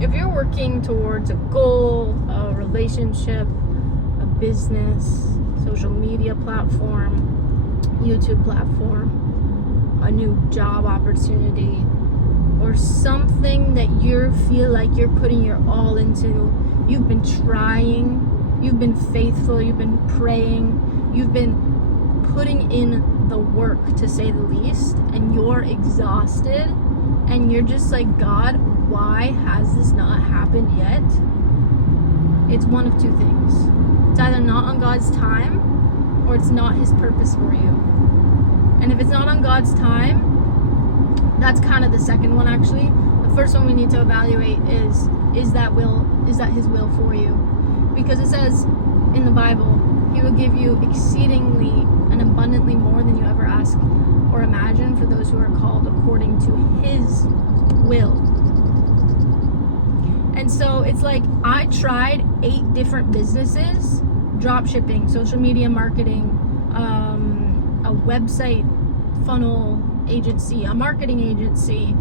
if you're working towards a goal, a relationship, a business, social media platform, YouTube platform, a new job opportunity, or something that you feel like you're putting your all into, you've been trying, you've been faithful, you've been praying, you've been putting in the work, to say the least, and you're exhausted, and you're just like, God, why has this not happened yet? It's one of two things. It's either not on God's time, or it's not his purpose for you. And if it's not on God's time, that's kind of the second one, actually. The first one we need to evaluate is that his will for you? Because it says in the Bible, he will give you exceedingly and abundantly more than you ever ask or imagine for those who are called according to his will. And so it's like, I tried 8 different businesses: drop shipping, social media marketing, a website funnel agency, a marketing agency,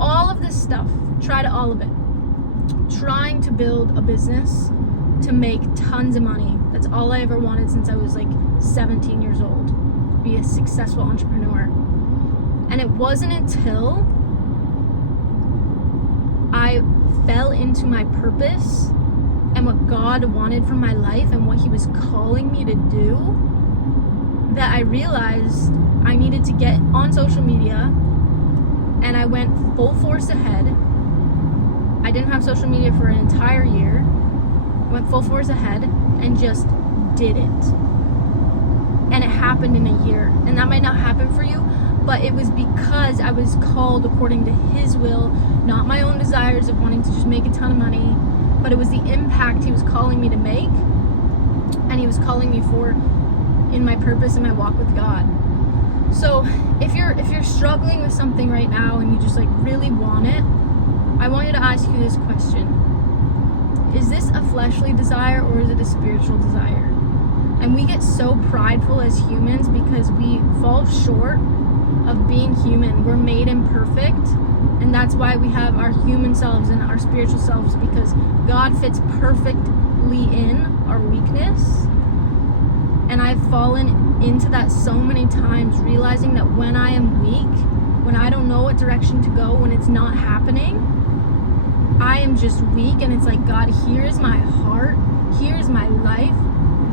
all of this stuff. Tried all of it. Trying to build a business to make tons of money. That's all I ever wanted since I was like 17 years old. Be a successful entrepreneur. And it wasn't until I fell into my purpose and what God wanted from my life and what he was calling me to do that I realized I needed to get on social media, and I went full force ahead. I didn't have social media for an entire year. Went full force ahead and just did it. And it happened in a year. And that might not happen for you, but it was because I was called according to his will, not my own desires of wanting to just make a ton of money, but it was the impact he was calling me to make, and he was calling me for in my purpose and my walk with God. So if you're struggling with something right now and you just like really want it, I want you to ask you this question: is this a fleshly desire or is it a spiritual desire? And we get so prideful as humans because we fall short of being human. We're made imperfect, and that's why we have our human selves and our spiritual selves, because God fits perfectly in our weakness. And I've fallen into that so many times, realizing that when I am weak, when I don't know what direction to go, when it's not happening, I am just weak. And it's like, God, here is my heart, here is my life.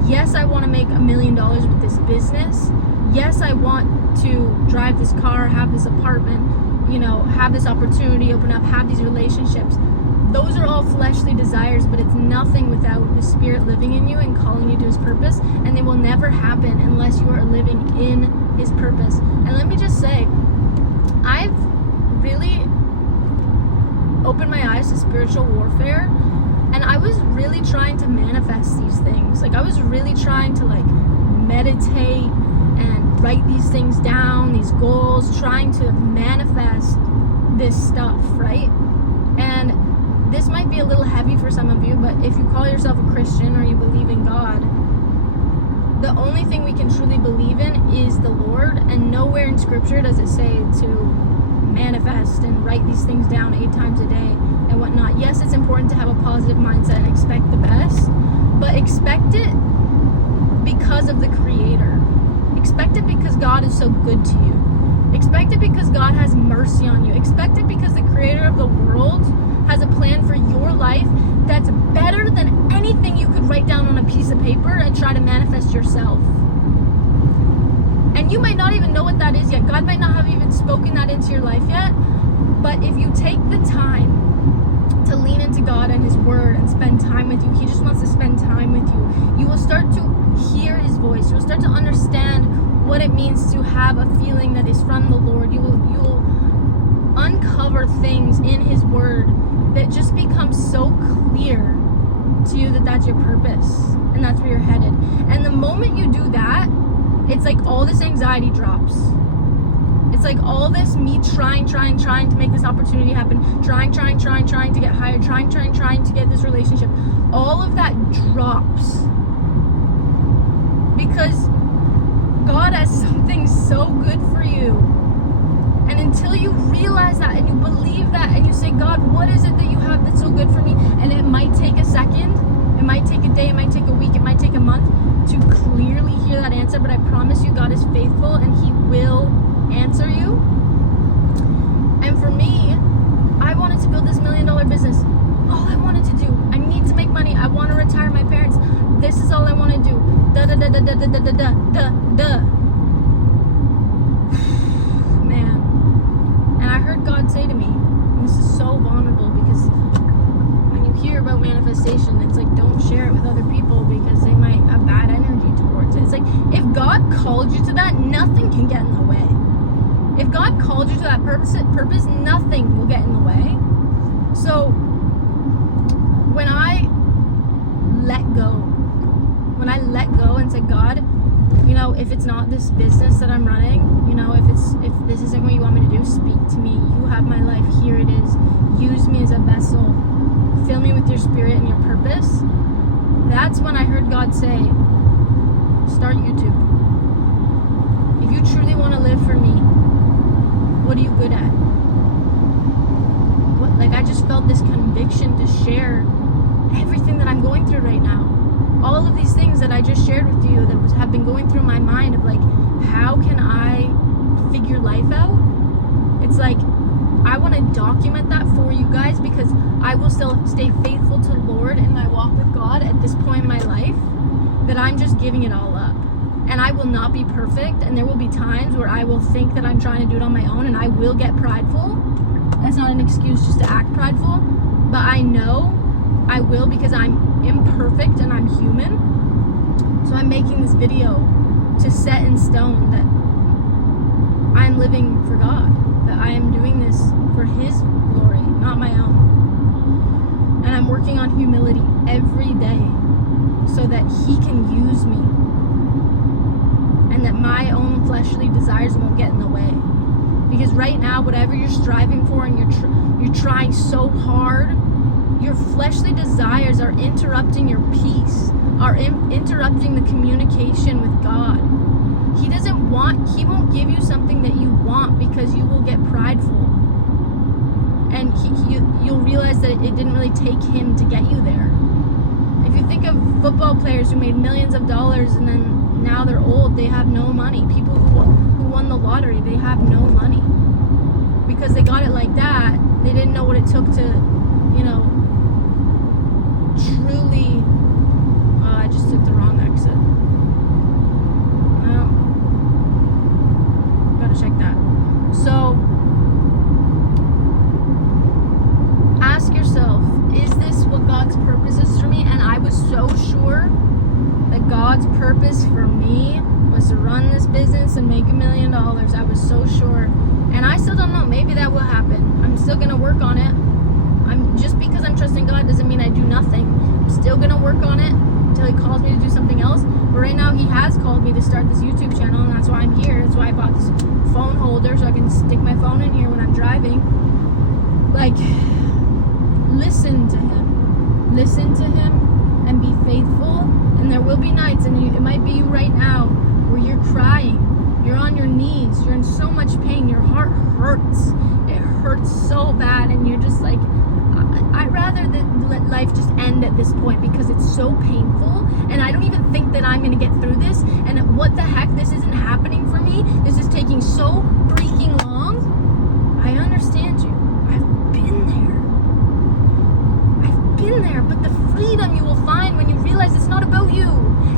Yes, I want to make $1 million with this business. Yes, I want to drive this car, have this apartment, have this opportunity, open up, have these relationships. Those are all fleshly desires, but it's nothing without the Spirit living in you and calling you to his purpose, and they will never happen unless you are living in his purpose. And let me just say, I've really opened my eyes to spiritual warfare, and I was really trying to manifest these things. Like, I was really trying to meditate and write these things down, these goals, trying to manifest this stuff, right? And this might be a little heavy for some of you, but if you call yourself a Christian or you believe in God, the only thing we can truly believe in is the Lord, and nowhere in Scripture does it say to manifest and write these things down 8 times a day and whatnot. Yes, it's important to have a positive mindset and expect the best, but expect it because of the Creator. Expect it because God is so good to you. Expect it because God has mercy on you. Expect it because the Creator of the world has a plan for your life that's better than anything you could write down on a piece of paper and try to manifest yourself. And you might not even know what that is yet. God might not have even spoken that into your life yet. But if you take the time to lean into God and his word and spend time with you, he just wants to spend time with you. You will start to hear his voice. You will start to understand what it means to have a feeling that is from the Lord. You will uncover things in his word that just becomes so clear to you that that's your purpose and that's where you're headed. And the moment you do that, it's like all this anxiety drops. It's like all this me trying to make this opportunity happen, trying to get hired, trying to get this relationship. All of that drops because God has something so good for you. And until you realize that and you believe that and you say, God, what is it that you have that's so good for me? And it might take a second, it might take a day, it might take a week, it might take a month to clearly hear that answer, but I promise you God is faithful and he will answer you. And for me, I wanted to build this $1 million business. All I wanted to do, I need to make money, I want to retire my parents, this is all I want to do. Man. And I heard God say to me, and this is so vulnerable because when you hear about manifestation, it's like, don't share it with other people because they might have bad energy towards it. It's like, if God called you to that, nothing can get in the way. If God called you to that purpose, nothing will get in the way. So when I let go and said, God, you know, if it's not this business that I'm running, you know, if this isn't what you want me to do, speak to me. You have my life. Here it is. Use me as a vessel. Fill me with your spirit and your purpose. That's when I heard God say, start YouTube. If you truly want to live for me, what are you good at? I just felt this conviction to share everything that I'm going through right now. All of these things that I just shared with you that have been going through my mind of like, how can I figure life out? It's like, I want to document that for you guys because I will still stay faithful to the Lord in my walk with God at this point in my life, that I'm just giving it all up. And I will not be perfect, and there will be times where I will think that I'm trying to do it on my own, and I will get prideful. That's not an excuse just to act prideful, but I know I will because I'm imperfect and I'm human. So I'm making this video to set in stone that I'm living for God, that I am doing this for his glory, not my own. And I'm working on humility every day so that he can use me and that my own fleshly desires won't get in the way. Because right now, whatever you're striving for and you're trying so hard, your fleshly desires are interrupting your peace, are interrupting the communication with God. He won't give you something that you want because you will get prideful. And you'll realize that it didn't really take him to get you there. If you think of football players who made millions of dollars and then now they're old, they have no money. People who won the lottery, they have no money. Because they got it like that, they didn't know what it took to, you know, truly, I just took the wrong exit. No. Gotta check that. So, ask yourself, is this what God's purpose is for me? And I was so sure that God's purpose for me was to run this business and make $1 million. I was so sure. And I still don't know. Maybe that will happen. I'm still going to work on it. Just because I'm trusting God doesn't mean I do nothing. I'm still going to work on it until he calls me to do something else. But right now he has called me to start this YouTube channel, and that's why I'm here. That's why I bought this phone holder so I can stick my phone in here when I'm driving. Like, listen to him. Listen to him and be faithful. And there will be nights, and it might be you right now, where you're crying. You're on your knees. You're in so much pain. Your heart hurts. It hurts so bad. And you're just like, I'd rather let life just end at this point because it's so painful. And I don't even think that I'm going to get through this. And what the heck? This isn't happening for me. This is taking so freaking long. I understand you. I've been there. But the freedom you will find when you realize it's not about you.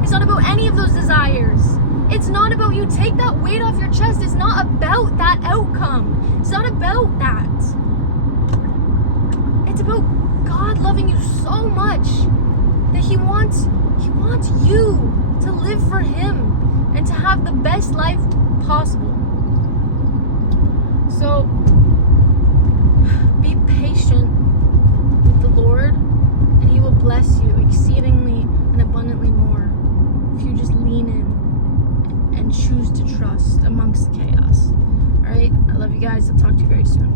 It's not about any of those desires. It's not about you. Take that weight off your chest. It's not about that outcome. It's not about that. It's about God loving you so much that he wants you to live for him and to have the best life possible. So be patient with the Lord, and he will bless you exceedingly and abundantly more if you just lean in and choose to trust amongst chaos. All right, I love you guys. I'll talk to you very soon.